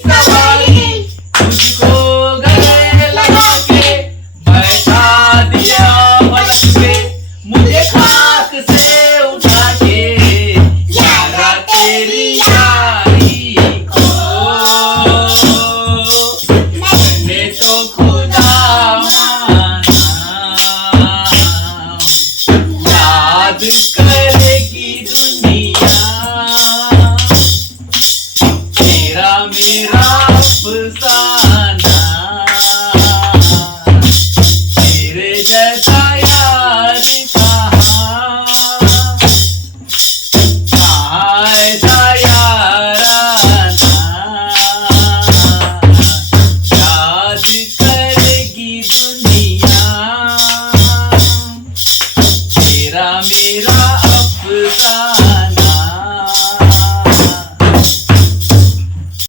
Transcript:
सवारी तुझको गले लगा के बैठा दिया पलक पे मुझे खाक से उठा के यारा तेरी यारी को मैंने तो खुदा माना याद करेगी दुनिया तेरा मेरा